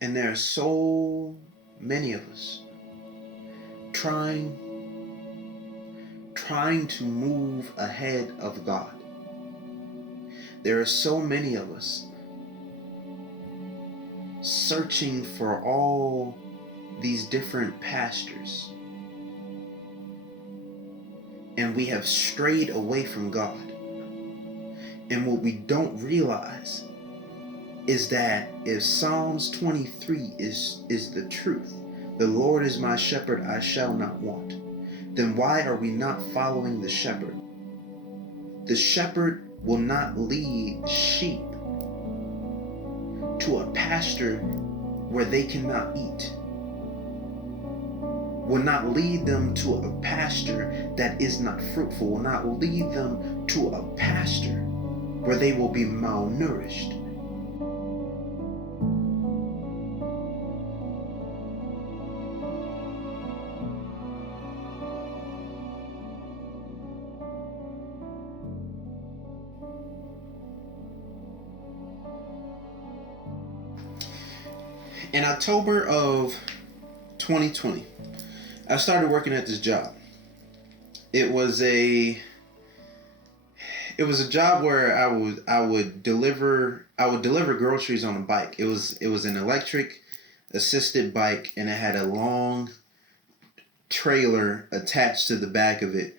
And there are so many of us trying trying to move ahead of God. There are so many of us searching for all these different pastures, and we have strayed away from God. And what we don't realize is that if Psalms 23 is the truth, the Lord is my shepherd, I shall not want, then why are we not following the shepherd? The shepherd will not lead sheep to a pasture where they cannot eat, will not lead them to a pasture that is not fruitful, will not lead them to a pasture where they will be malnourished. In October of 2020, I started working at this job. It was a job where I would deliver groceries on a bike. It was an electric assisted bike, and it had a long trailer attached to the back of it,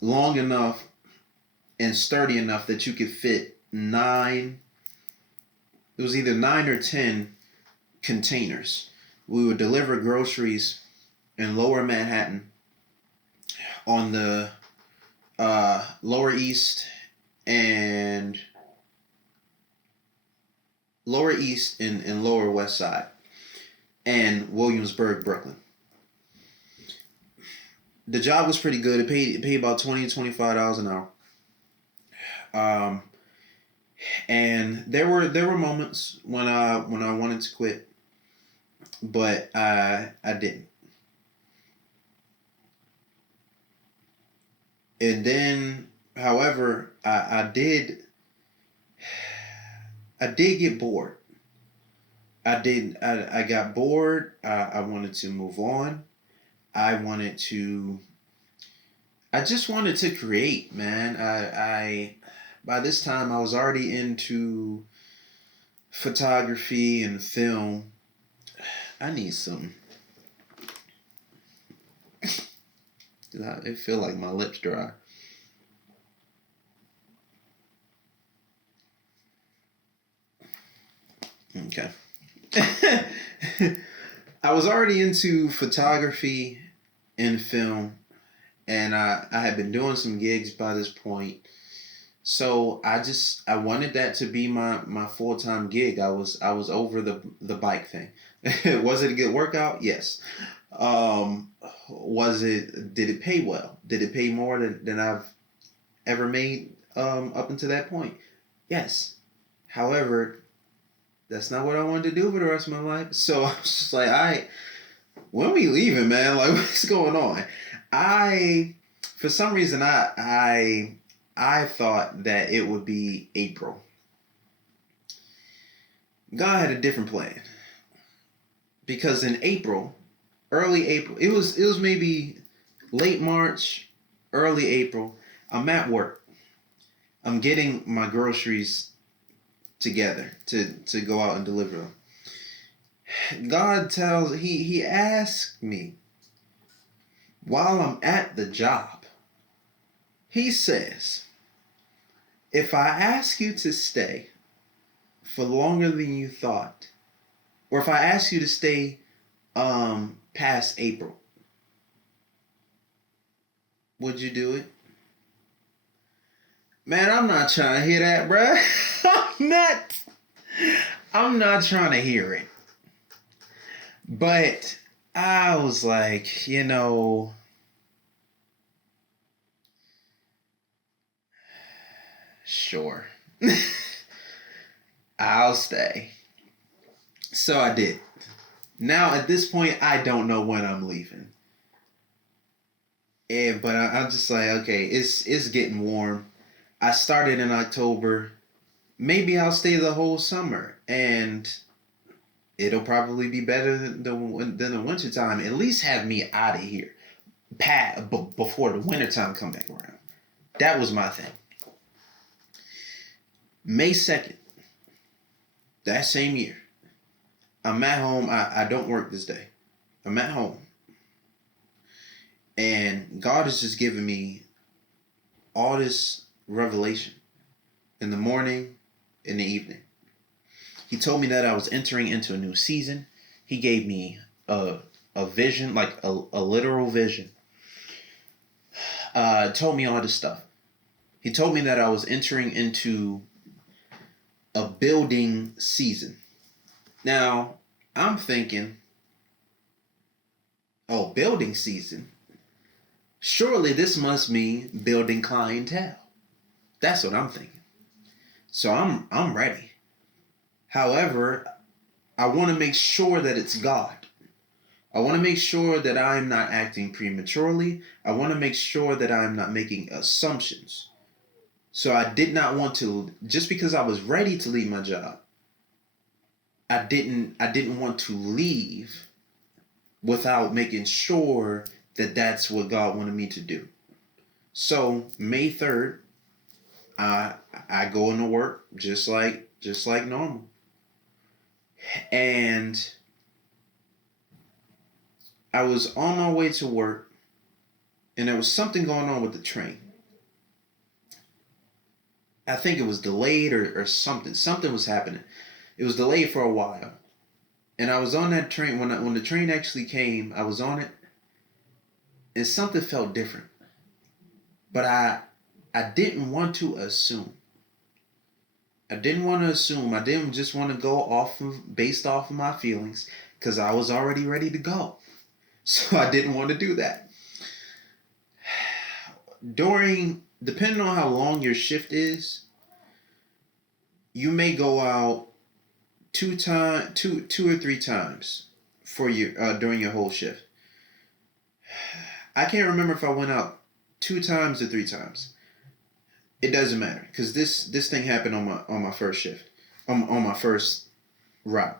long enough and sturdy enough that you could fit nine. It was either 9 or 10 containers. We would deliver groceries in Lower Manhattan, on the Lower East and Lower West Side, and Williamsburg, Brooklyn. The job was pretty good. It paid about $20 to $25 an hour. Um, and there were moments when I wanted to quit, but I didn't. And then, however, I did get bored. I got bored. I wanted to move on. I wanted to. I just wanted to create, man. I by this time I was already into photography and film. I need some. It feel like my lips dry. Okay. I was already into photography and film, and I had been doing some gigs by this point. So I wanted that to be my full time gig. I was over the bike thing. Was it a good workout? Yes. Um, did it pay well? Did it pay more than I've ever made up until that point? Yes. However, that's not what I wanted to do for the rest of my life. So I was just like, when we leaving, man? Like, what's going on? I, for some reason, I thought that it would be April. God had a different plan, because in April, early April, it was maybe late March, early April. I'm at work. I'm getting my groceries together to go out and deliver them. He asked me while I'm at the job. He says, if I ask you to stay for longer than you thought, or if I ask you to stay past April, would you do it? Man, I'm not trying to hear that, bruh. I'm not. I'm not trying to hear it. But I was like, sure. I'll stay. So I did. Now at this point, I don't know when I'm leaving. But I'm just like, okay, it's getting warm. I started in October. Maybe I'll stay the whole summer. And it'll probably be better than the winter time. At least have me out of here before the winter time come back around. That was my thing. May 2nd, that same year, I'm at home. I don't work this day. I'm at home. And God has just given me all this revelation in the morning, in the evening. He told me that I was entering into a new season. He gave me a vision, like a literal vision. Told me all this stuff. He told me that I was entering into a building season. Now, I'm thinking, oh, building season. Surely this must mean building clientele. That's what I'm thinking. So I'm ready. However, I want to make sure that it's God. I want to make sure that I'm not acting prematurely. I want to make sure that I'm not making assumptions. So I did not want to, just because I was ready to leave my job, I didn't want to leave without making sure that that's what God wanted me to do. So May 3rd, I go into work just like normal. And I was on my way to work, and there was something going on with the train. I think it was delayed or something. Something was happening. It was delayed for a while. And I was on that train. When the train actually came, I was on it, and something felt different. But I didn't want to assume. I didn't want to assume. I didn't just want to go based off of my feelings, because I was already ready to go. So I didn't want to do that. Depending on how long your shift is, you may go out two or three times for your during your whole shift. I can't remember if I went out 2 times or 3 times. It doesn't matter, because this thing happened on my first shift, on my first route.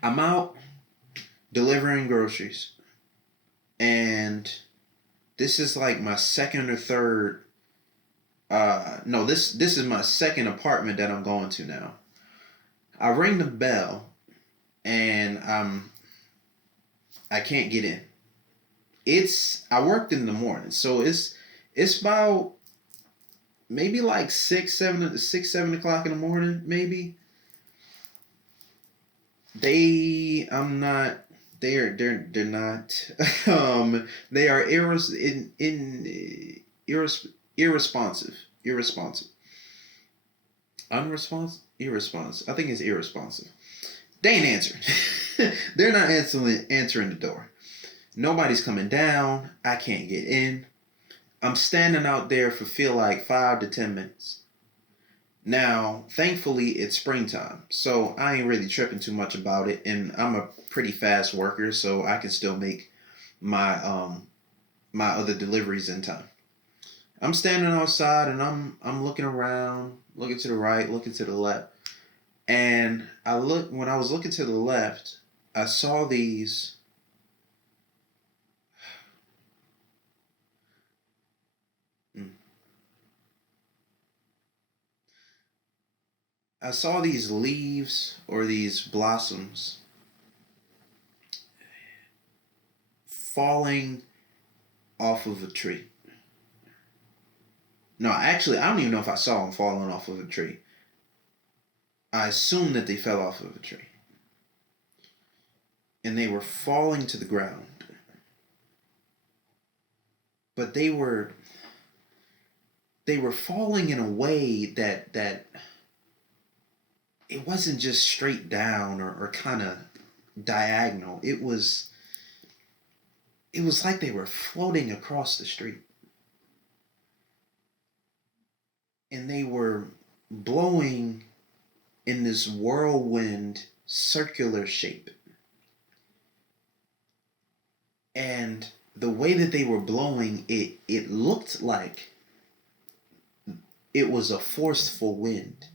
I'm out delivering groceries, and this is like my second or third. No, this is my second apartment that I'm going to now. I ring the bell, and I can't get in. I worked in the morning, so it's about maybe like 6, 7 o'clock in the morning, maybe. I'm not. They're not. They are irresponsive. Irresponsive. I think it's irresponsive. They ain't answering. They're not answering the door. Nobody's coming down. I can't get in. I'm standing out there for feel like 5 to 10 minutes. Now, thankfully, it's springtime, so I ain't really tripping too much about it, and I'm a pretty fast worker, so I can still make my other deliveries in time. I'm standing outside, and I'm looking around, looking to the right, looking to the left, and when I was looking to the left, I saw these. I saw these leaves or these blossoms falling off of a tree. No, actually, I don't even know if I saw them falling off of a tree. I assumed that they fell off of a tree. And they were falling to the ground. But they were falling in a way that it wasn't just straight down or kind of diagonal. It was like they were floating across the street. And they were blowing in this whirlwind circular shape. And the way that they were blowing, it looked like it was a forceful wind.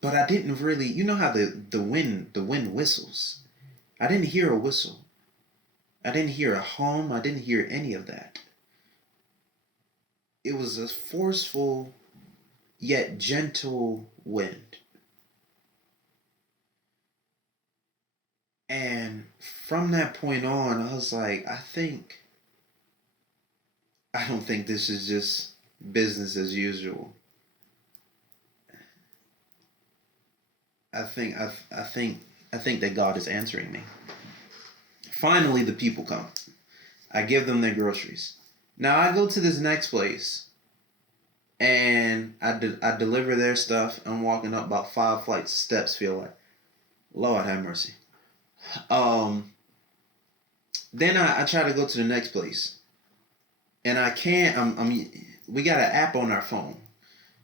but I didn't really. You know how the wind whistles. I didn't hear a whistle. I didn't hear a hum. I didn't hear any of that. It was a forceful yet gentle wind. And from that point on, I was like, I don't think this is just business as usual. I think I think that God is answering me. Finally, the people come. I give them their groceries. Now I go to this next place and I deliver their stuff. I'm walking up about 5 flights of steps. Feel like Lord have mercy. Um, then I try to go to the next place and I can't. We got an app on our phone.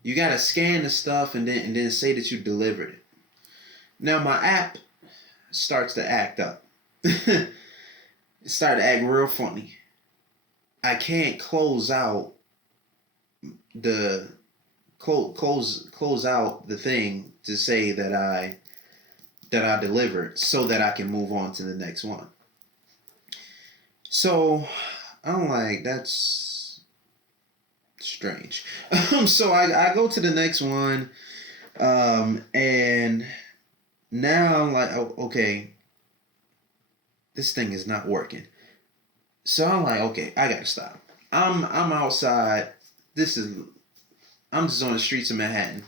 You gotta scan the stuff and then say that you delivered it. Now my app starts to act up. It started to act real funny. I can't close out the close out the thing to say that I delivered so that I can move on to the next one. So I'm like, that's strange. So I go to the next one, and now I'm like, oh, okay, this thing is not working. So I'm like, okay, I gotta stop. I'm outside. This is I'm just on the streets of Manhattan,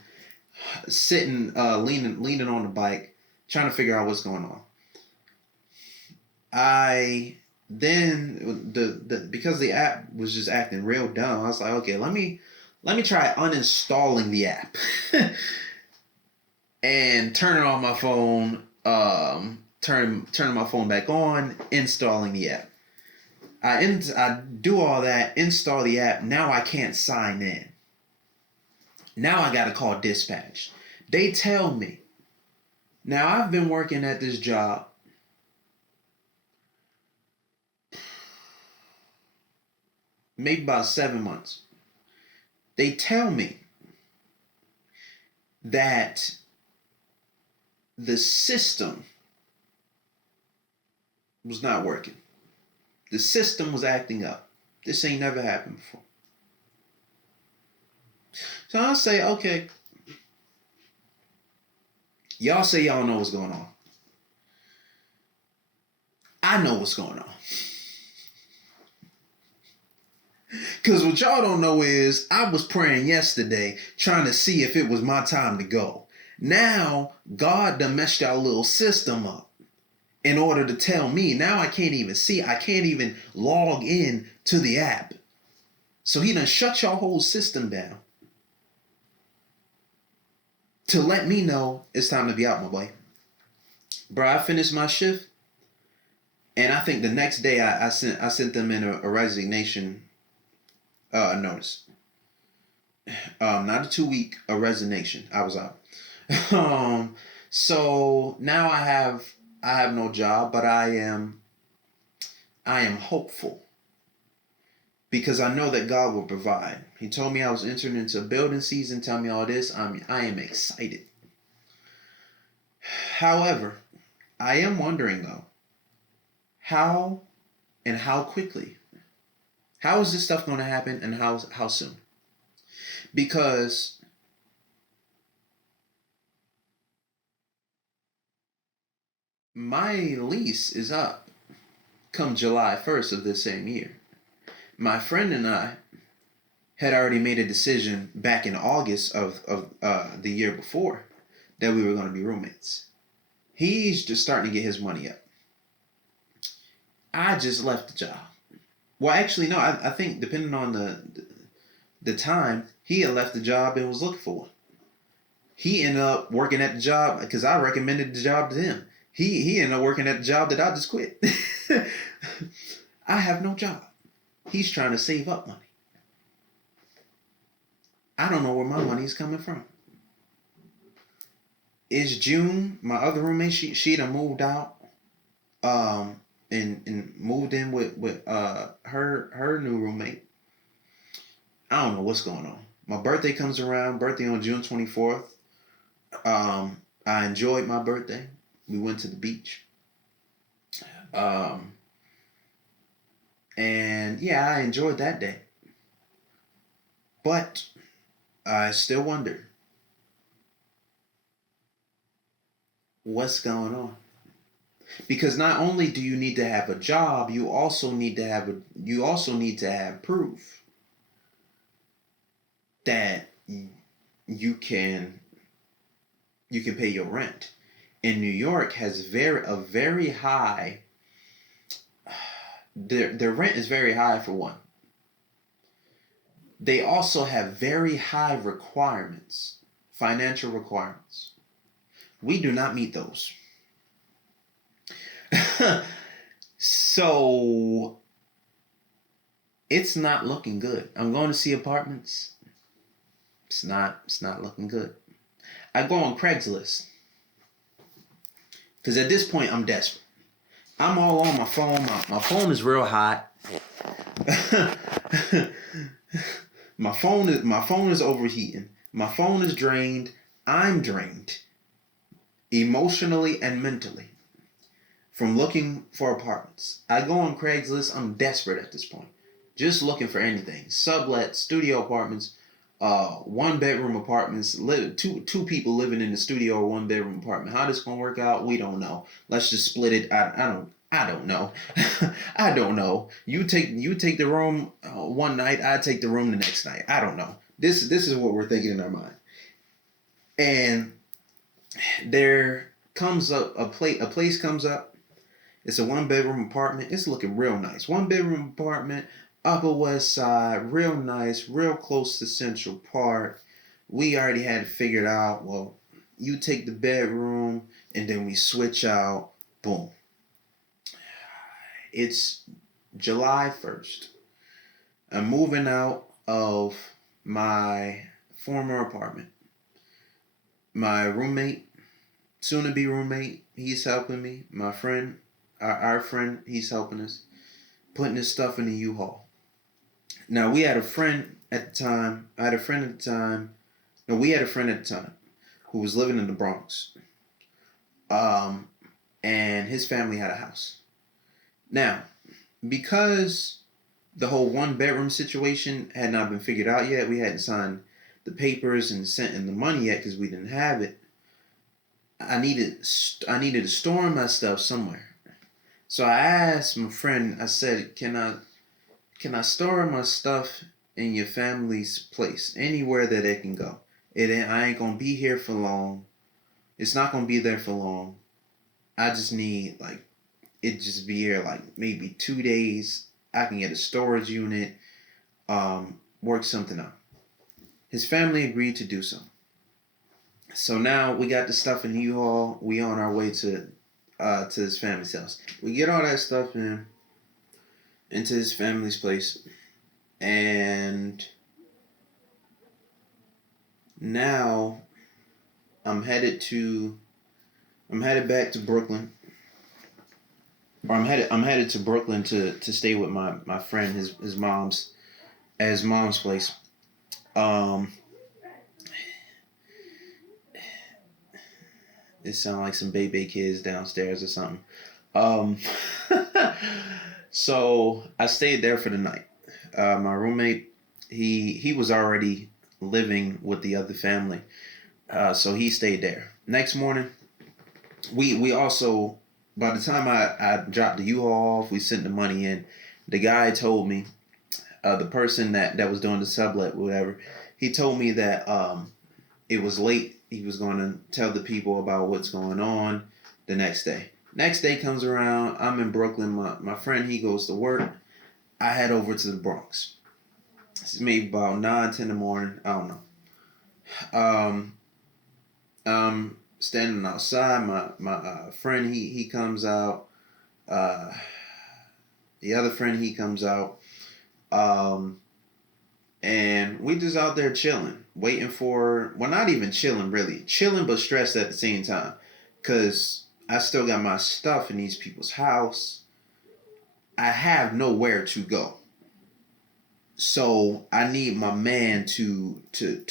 sitting, leaning on the bike, trying to figure out what's going on. I then the because the app was just acting real dumb. I was like, okay, let me try uninstalling the app and turning on my phone. Turning my phone back on, installing the app. I do all that, install the app. Now I can't sign in. Now I gotta call dispatch. They tell me. Now I've been working at this job maybe about 7 months. They tell me that the system was not working. The system was acting up. This ain't never happened before. So I say, okay, y'all say y'all know what's going on. I know what's going on. Because what y'all don't know is I was praying yesterday trying to see if it was my time to go. Now, God done messed y'all little system up in order to tell me. Now I can't even see. I can't even log in to the app. So he done shut y'all whole system down to let me know it's time to be out, my boy. Bro, I finished my shift, and I think the next day I sent them in a resignation notice. Not a 2 week, a resignation. I was out. um, so now I have no job, but I am hopeful because I know that God will provide. He told me I was entering into building season. Tell me all this. I am excited. However, I am wondering though, how and how quickly. How is this stuff going to happen and how soon? Because my lease is up come July 1st of this same year. My friend and I had already made a decision back in August of the year before that we were going to be roommates. He's just starting to get his money up. I just left the job. Well, actually, no. I think depending on the time, he had left the job and was looking for one. He ended up working at the job because I recommended the job to him. He ended up working at the job that I just quit. I have no job. He's trying to save up money. I don't know where my money is coming from. It's June. My other roommate, she done moved out. And moved in with her new roommate. I don't know what's going on. My birthday comes around. Birthday on June 24th. I enjoyed my birthday. We went to the beach. Um, and yeah, I enjoyed that day. But I still wonder what's going on. Because not only do you need to have a job, you also need to have proof that you can you can pay your rent. And New York has very high their rent is very high for one. They also have very high requirements, financial requirements. We do not meet those. So it's not looking good. I'm going to see apartments. It's not looking good. I go on Craigslist because at this point I'm desperate. I'm all on my phone. My phone is real hot. My phone is overheating. My phone is drained. I'm drained emotionally and mentally from looking for apartments. I go on Craigslist. I'm desperate at this point, just looking for anything. Sublet, studio apartments, one bedroom apartments. Two people living in the studio or one bedroom apartment. How this gonna work out? We don't know. Let's just split it. I don't know. I don't know. You take the room one night. I take the room the next night. I don't know. This is what we're thinking in our mind. And there comes up a place comes up. It's a one bedroom apartment. It's looking real nice. One bedroom apartment, Upper West Side, real nice, real close to Central Park. We already had it figured out. Well, you take the bedroom and then we switch out. Boom. It's July 1st. I'm moving out of my former apartment. My roommate, soon to be roommate, he's helping me. My friend, our friend, he's helping us, putting his stuff in the U-Haul. Now, we had a friend at the time. I had a friend at the time. No, we had a friend at the time who was living in the Bronx. Um, and his family had a house. Now, because the whole one bedroom situation had not been figured out yet, we hadn't signed the papers and sent in the money yet because we didn't have it. I needed to store my stuff somewhere. So I asked my friend. I said, "Can I store my stuff in your family's place, anywhere that it can go? I ain't gonna be here for long. It's not gonna be there for long. I just need like it just be here like maybe 2 days. I can get a storage unit. Work something out." His family agreed to do so. So now we got the stuff in the U-Haul. We on our way to his family's house. We get all that stuff into his family's place, and now I'm headed to I'm headed back to Brooklyn, or I'm headed to Brooklyn to stay with my friend, his mom's at his mom's place. Um, it sounds like some baby kids downstairs or something. Um, so I stayed there for the night. My roommate, he was already living with the other family, so he stayed there. Next morning, we also, by the time I dropped the U-Haul off, we sent the money in. The guy told me, the person that was doing the sublet, whatever, he told me that it was late. He was going to tell the people about what's going on the next day. Next day comes around. I'm in Brooklyn. My friend, he goes to work. I head over to the Bronx. It's maybe about 9, 10 in the morning. I don't know. Um, I'm standing outside. My friend, he comes out. Uh, the other friend, he comes out. Um, and we just out there chilling, waiting for, well, not even chilling really, chilling but stressed at the same time, because I still got my stuff in these people's house. I have nowhere to go, so I need my man to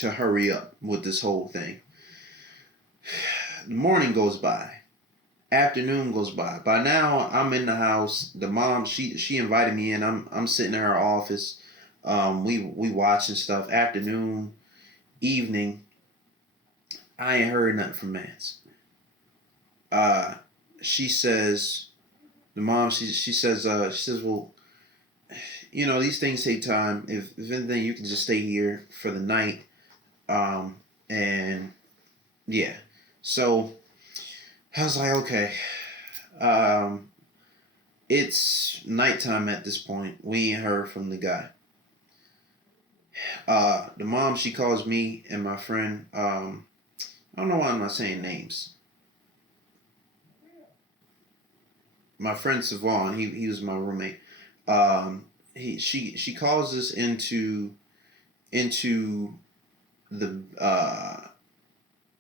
hurry up with this whole thing. The morning goes by. Afternoon goes by. By now, I'm in the house. The mom, she invited me in. I'm sitting in her office. We watching stuff. Afternoon, evening. I ain't heard nothing from Mance. Uh, she says the mom. She says, well, these things take time. If anything, you can just stay here for the night. And yeah, so I was like, okay. Um, it's nighttime at this point. We ain't heard from the guy. The mom, she calls me and my friend. I don't know why I'm not saying names. My friend Savon, he was my roommate. She calls us into the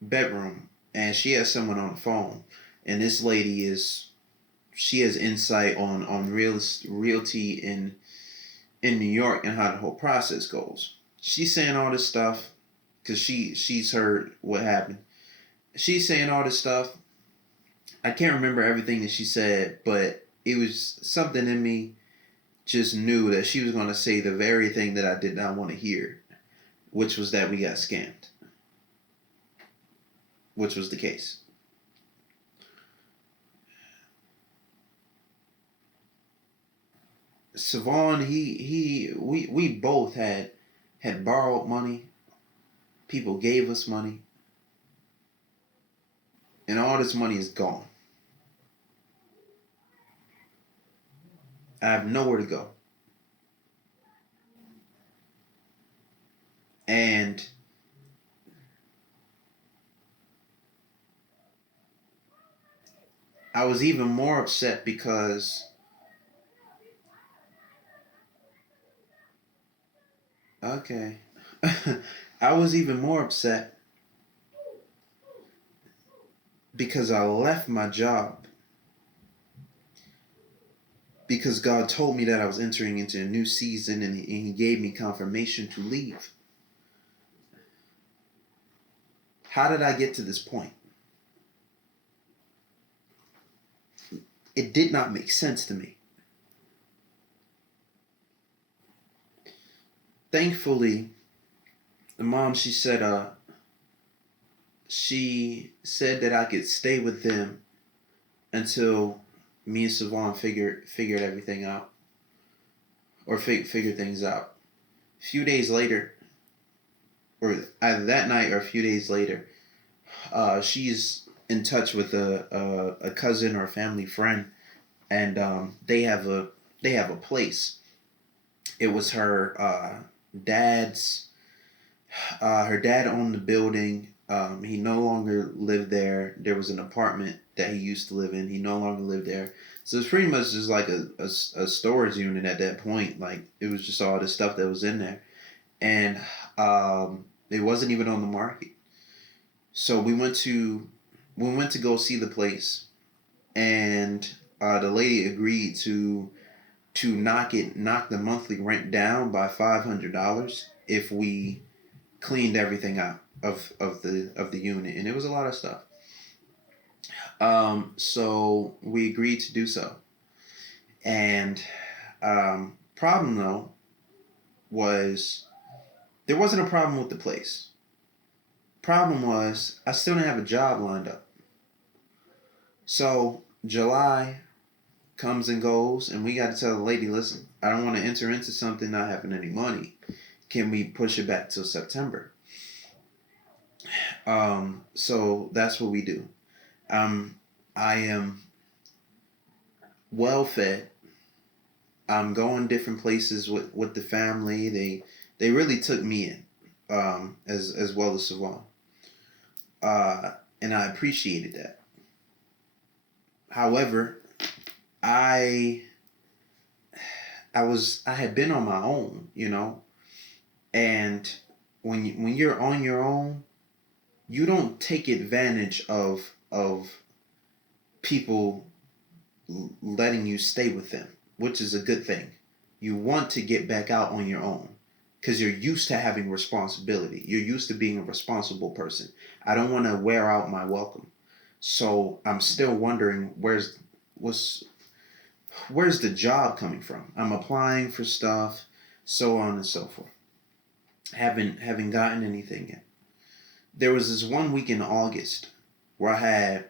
bedroom, and she has someone on the phone, and this lady is she has insight on realty in New York and how the whole process goes. She's saying all this stuff because she's heard what happened. She's saying all this stuff. I can't remember everything that she said, but it was something in me just knew that she was going to say the very thing that I did not want to hear, which was that we got scammed, which was the case. Savon, we both had borrowed money. People gave us money, and all this money is gone. I have nowhere to go, and I was even more upset because okay, I was even more upset because I left my job because God told me that I was entering into a new season, and He gave me confirmation to leave. How did I get to this point? It did not make sense to me. Thankfully, the mom, she said that I could stay with them until me and Savon figured everything out, or figured things out. A few days later, or either that night or a few days later, she's in touch with a cousin or a family friend, and they have a place. It was dad's. Her dad owned the building. He no longer lived there. There was an apartment that he used to live in. He no longer lived there. So it's pretty much just like a storage unit at that point. Like it was just all the stuff that was in there, and it wasn't even on the market. So we went to go see the place, and the lady agreed to knock the monthly rent down by $500 if we cleaned everything out of the unit, and it was a lot of stuff. So we agreed to do so, and problem though was there wasn't a problem with the place. Problem was I still didn't have a job lined up. So July comes and goes, and we got to tell the lady, listen, I don't want to enter into something not having any money. Can we push it back till September? So that's what we do. I am well fed. I'm going different places with the family. They really took me in, as well as Savon. And I appreciated that. However, I I had been on my own, and when you're on your own, you don't take advantage of people letting you stay with them, which is a good thing. You want to get back out on your own because you're used to having responsibility. You're used to being a responsible person. I don't want to wear out my welcome. So I'm still wondering what's where's the job coming from? I'm applying for stuff, so on and so forth. Haven't gotten anything yet. There was this one week in August where I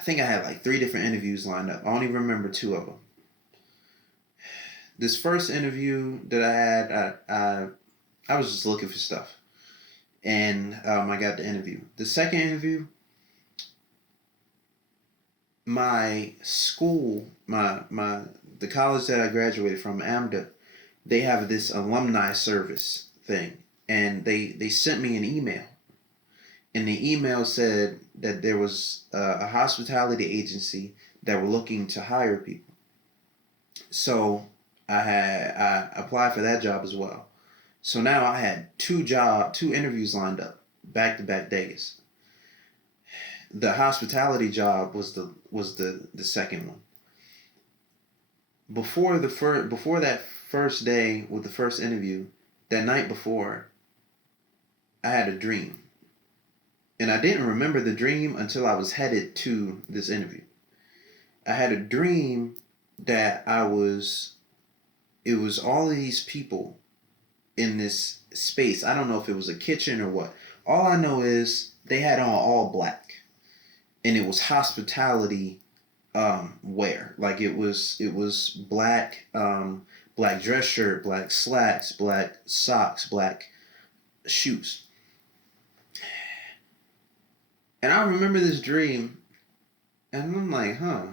think I had like three different interviews lined up. I only remember two of them. This first interview that I had, I was just looking for stuff, and I got the interview. The second interview, my school, my the college that I graduated from, AMDA, they have this alumni service thing, and they sent me an email, and the email said that there was a hospitality agency that were looking to hire people. So I applied for that job as well. So now I had two interviews lined up, back to back days. The hospitality job was the second one. Before that first day with the first interview, that night before, I had a dream. And I didn't remember the dream until I was headed to this interview. I had a dream that it was all of these people in this space. I don't know if it was a kitchen or what. All I know is they had on all black, and it was hospitality wear. Like it was black, black dress shirt, black slacks, black socks, black shoes. And I remember this dream, and I'm like, huh.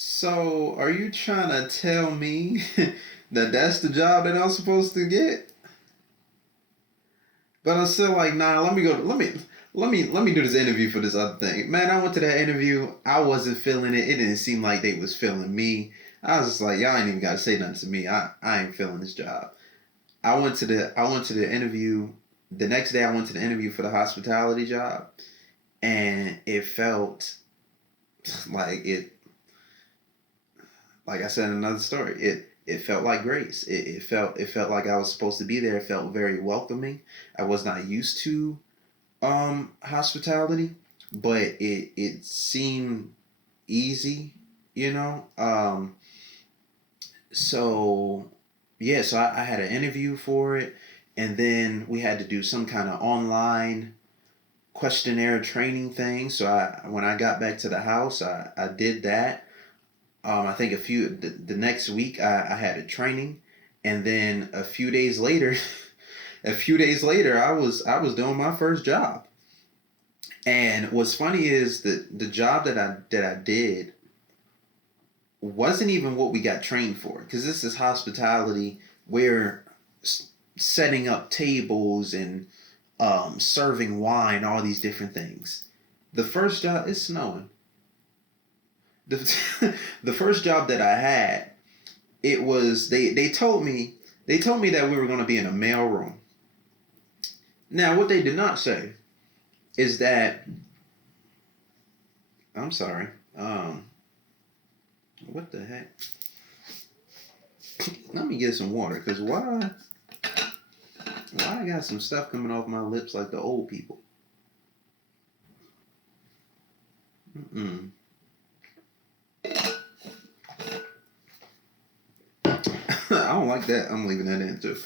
So are you trying to tell me that that's the job that I'm supposed to get? But I'm still like, nah. Let me do this interview for this other thing. Man, I went to that interview. I wasn't feeling it. It didn't seem like they was feeling me. I was just like, y'all ain't even got to say nothing to me. I ain't feeling this job. I went to the interview. The next day, I went to the interview for the hospitality job, and it felt like it. Like I said in another story, it felt like grace. It felt like I was supposed to be there. It felt very welcoming. I was not used to hospitality, but it seemed easy, you know. So yeah, so I had an interview for it, and then we had to do some kind of online questionnaire training thing. So when I got back to the house, I did that. I think the next week I had a training, and then a few days later, I was doing my first job. And what's funny is that the job that I did wasn't even what we got trained for, because this is hospitality. We're setting up tables and serving wine, all these different things. The first job is snowing. The, the first job that I had, it was they told me that we were going to be in a mail room. Now what they did not say is that, I'm sorry, what the heck, let me get some water, because why I got some stuff coming off my lips like the old people. Mm-mm. I don't like that. I'm leaving that in too.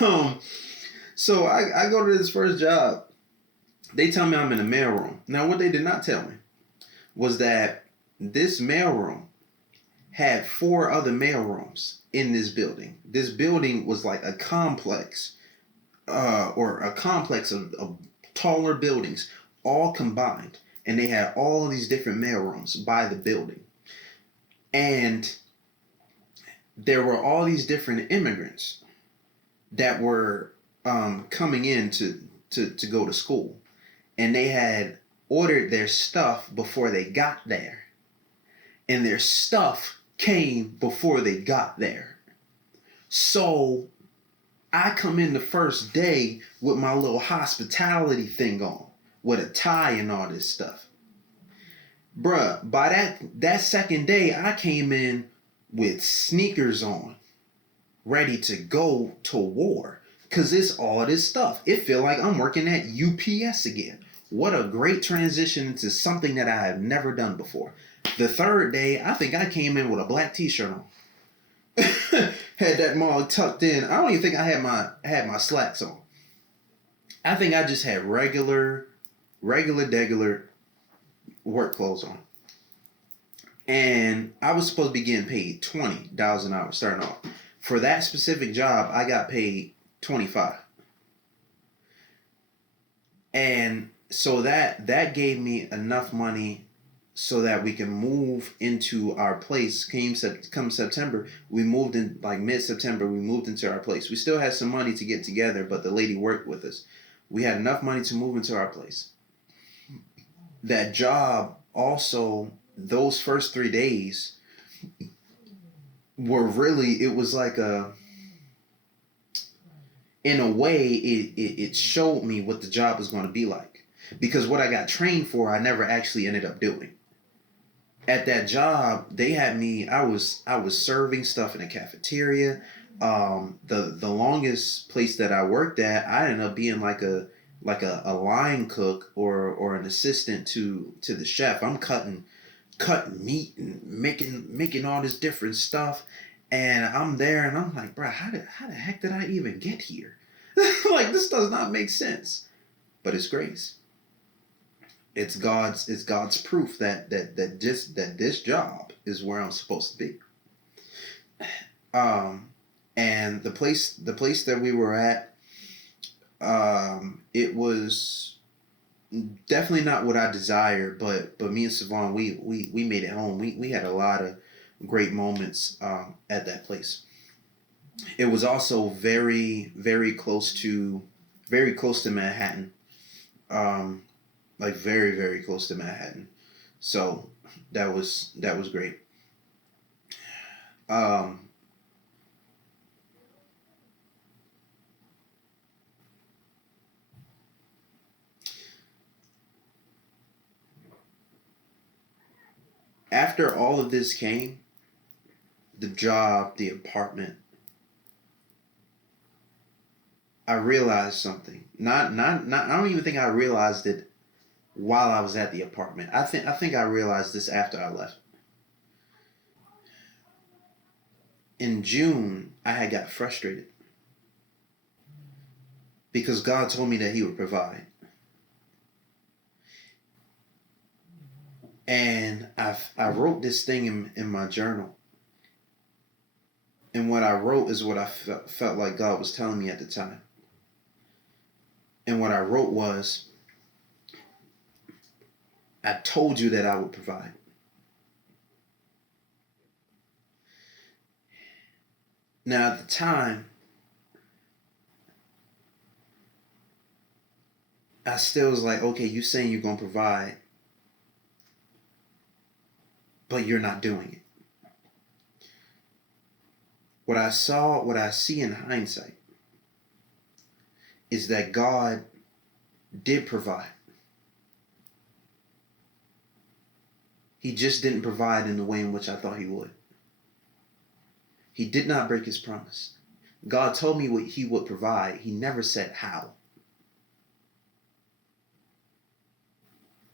Um, so I go to this first job. They tell me I'm in a mailroom. Now, what they did not tell me was that this mailroom had four other mailrooms in this building. This building was like a complex, or a complex of taller buildings, all combined, and they had all of these different mailrooms by the building, and there were all these different immigrants that were coming in to go to school, and they had ordered their stuff before they got there, and their stuff came before they got there. So I come in the first day with my little hospitality thing on, with a tie and all this stuff. Bruh, by that second day, I came in with sneakers on, ready to go to war. Cause it's all this stuff. It feel like I'm working at UPS again. What a great transition into something that I have never done before. The third day, I think I came in with a black t-shirt on. Had that mug tucked in. I don't even think I had my slacks on. I think I just had regular work clothes on. And I was supposed to be getting paid $20 an hour starting off. For that specific job, I got paid 25. And so that gave me enough money so that we can move into our place. Come September, we moved in like mid-September. We moved into our place. We still had some money to get together, but the lady worked with us. We had enough money to move into our place. That job also, those first 3 days were really, it was like in a way, it showed me what the job was going to be like. Because what I got trained for, I never actually ended up doing. At that job, they had me. I was serving stuff in a cafeteria. The longest place that I worked at, I ended up being like a line cook or an assistant to the chef. I'm cutting meat and making all this different stuff, and I'm there and I'm like, bro, how the heck did I even get here? Like, this does not make sense, but it's grace. It's God's proof that this job is where I'm supposed to be. Um, and the place that we were at, it was definitely not what I desired, but me and Savon, we made it home. We had a lot of great moments at that place. It was also very close to Manhattan. Um, like very close to Manhattan. So that was great. Um, After all of this came, the job, the apartment, I realized something. Not. I don't even think I realized it while I was at the apartment. I think I realized this after I left. In June, I had got frustrated because God told me that He would provide, and I wrote this thing in my journal, and what I wrote is what I felt like God was telling me at the time, and what I wrote was, I told you that I would provide. Now at the time, I still was like, okay, you saying you're gonna provide, but you're not doing it. What I see in hindsight is that God did provide. He just didn't provide in the way in which I thought He would. He did not break His promise. God told me what He would provide. He never said how.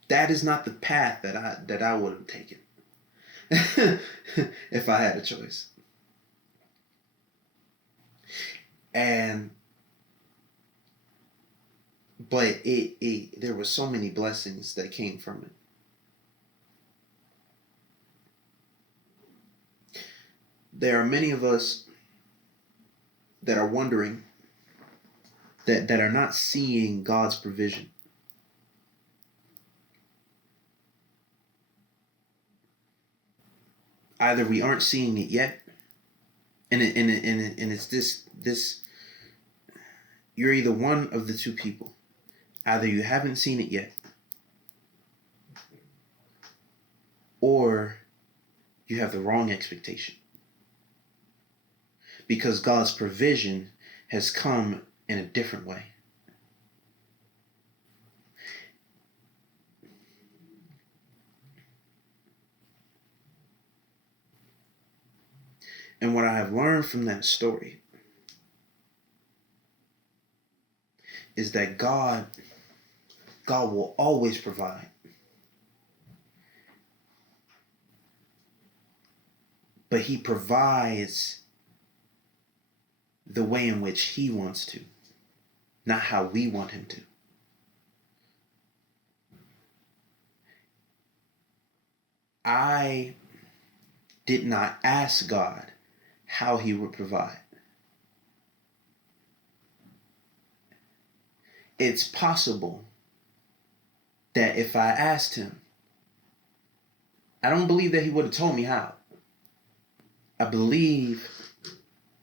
That is not the path that I would have taken if I had a choice. And but it there were so many blessings that came from it. There are many of us that are wondering, that are not seeing God's provision. Either we aren't seeing it yet, and it's this you're either one of the two people. Either you haven't seen it yet, or you have the wrong expectation. Because God's provision has come in a different way. And what I have learned from that story is that God will always provide. But he provides the way in which he wants to, not how we want him to. I did not ask God how he would provide. It's possible that if I asked him, I don't believe that he would have told me how. I believe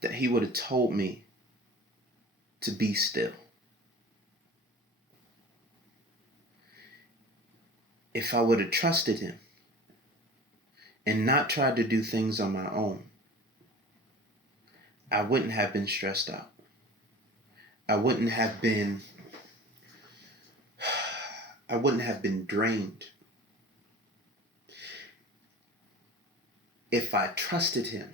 that he would have told me to be still. If I would have trusted him and not tried to do things on my own, I wouldn't have been stressed out. I wouldn't have been drained. If I trusted him,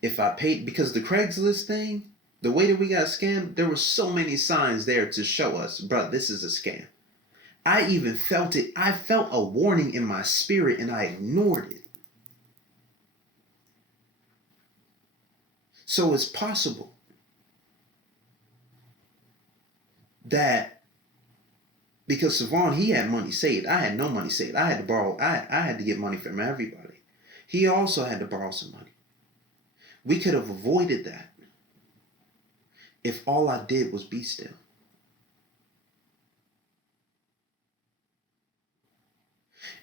if I paid, because the Craigslist thing, the way that we got scammed, there were so many signs there to show us, bro, this is a scam. I even felt it. I felt a warning in my spirit and I ignored it. So it's possible that because Savon, he had money saved. I had no money saved. I had to borrow. I had to get money from everybody. He also had to borrow some money. We could have avoided that if all I did was be still.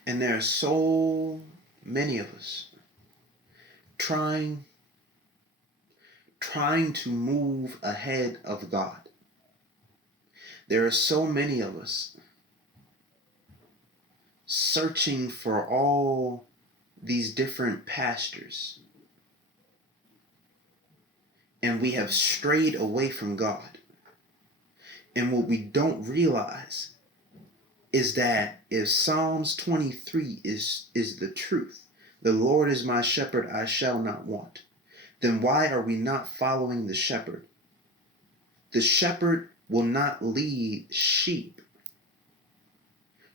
And there are so many of us trying to move ahead of God. There are so many of us searching for all these different pastures. And we have strayed away from God. And what we don't realize is that if Psalms 23 is the truth, the Lord is my shepherd, I shall not want, then why are we not following the shepherd? The shepherd will not lead sheep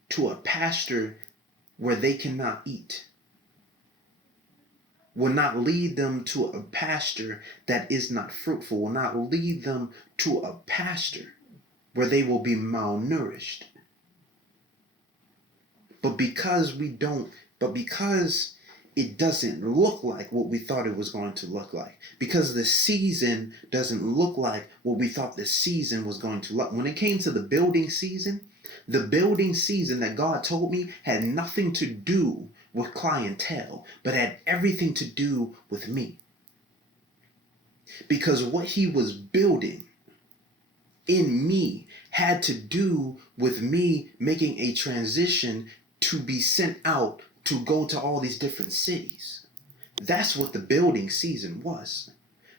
to a pasture where they cannot eat. Will not lead them to a pasture that is not fruitful. Will not lead them to a pasture where they will be malnourished. But because it doesn't look like what we thought it was going to look like, because the season doesn't look like what we thought the season was going to look. When it came to the building season that God told me had nothing to do with clientele, but had everything to do with me. Because what he was building in me had to do with me making a transition to be sent out to go to all these different cities. That's what the building season was.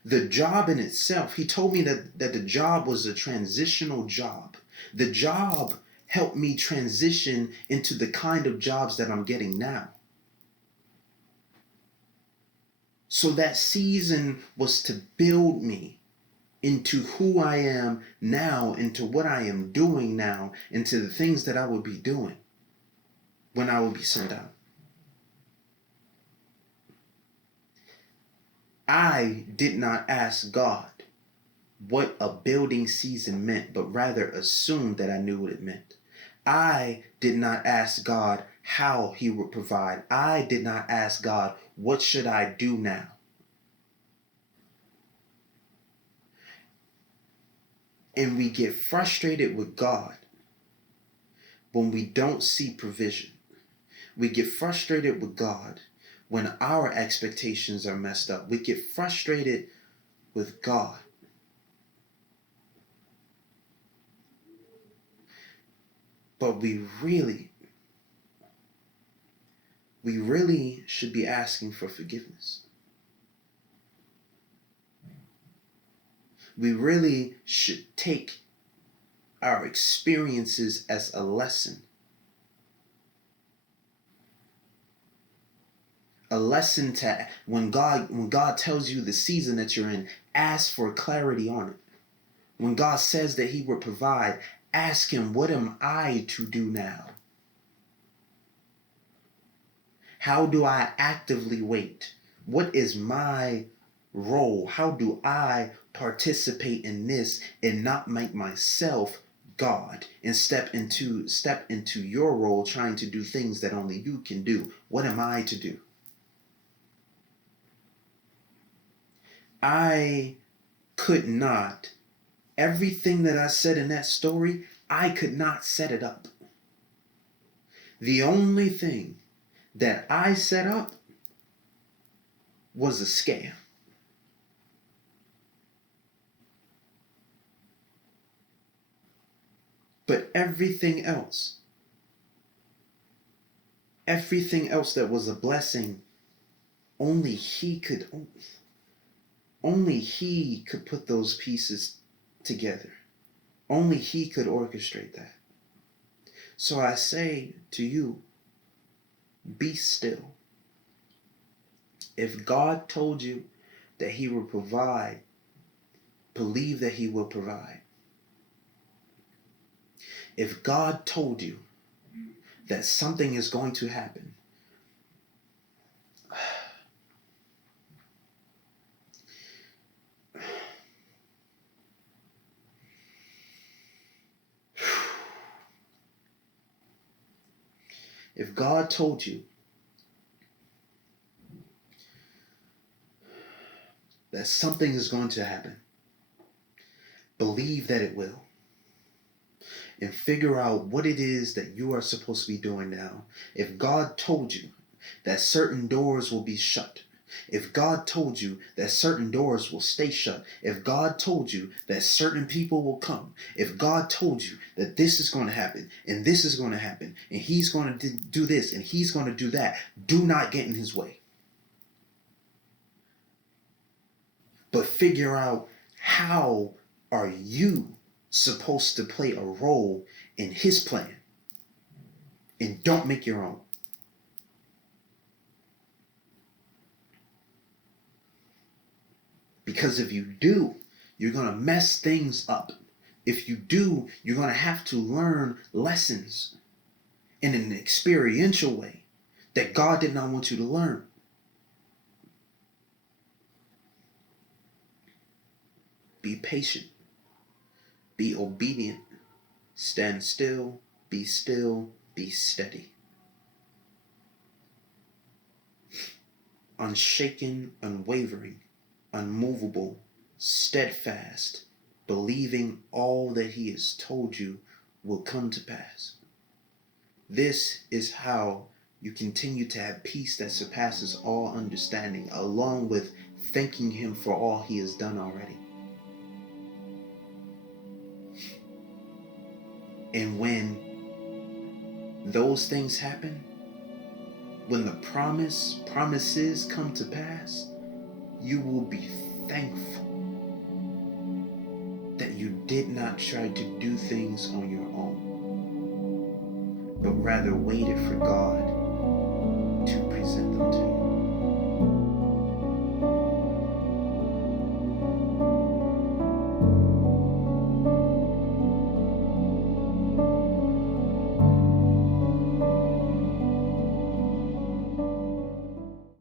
The job in itself, he told me that the job was a transitional job. The job helped me transition into the kind of jobs that I'm getting now. So that season was to build me into who I am now, into what I am doing now, into the things that I would be doing when I would be sent out. I did not ask God what a building season meant, but rather assumed that I knew what it meant. I did not ask God how he would provide. I did not ask God, what should I do now? And we get frustrated with God when we don't see provision. We get frustrated with God when our expectations are messed up. We get frustrated with God but we really should be asking for forgiveness. We really should take our experiences as a lesson. A lesson to when God tells you the season that you're in, ask for clarity on it. When God says that he will provide, ask him, what am I to do now? How do I actively wait? What is my role? How do I participate in this and not make myself God and step into your role trying to do things that only you can do? What am I to do? I could not, everything that I said in that story, I could not set it up. The only thing that I set up was a scam. But everything else that was a blessing, only he could put those pieces together. Only he could orchestrate that. So I say to you, be still. If God told you that he will provide, believe that he will provide. If God told you that something is going to happen, if God told you that something is going to happen, believe that it will. And figure out what it is that you are supposed to be doing now. If God told you that certain doors will be shut, if God told you that certain doors will stay shut, if God told you that certain people will come, if God told you that this is going to happen and this is going to happen and he's going to do this and he's going to do that, do not get in his way. But figure out, how are you supposed to play a role in his plan, and don't make your own. Because if you do, you're going to mess things up. If you do, you're going to have to learn lessons in an experiential way that God did not want you to learn. Be patient. Be obedient. Stand still. Be still. Be steady. Unshaken, unwavering, unmovable, steadfast, believing all that he has told you will come to pass. This is how you continue to have peace that surpasses all understanding, along with thanking him for all he has done already. And when those things happen, when the promises come to pass, you will be thankful that you did not try to do things on your own, but rather waited for God to present them to you.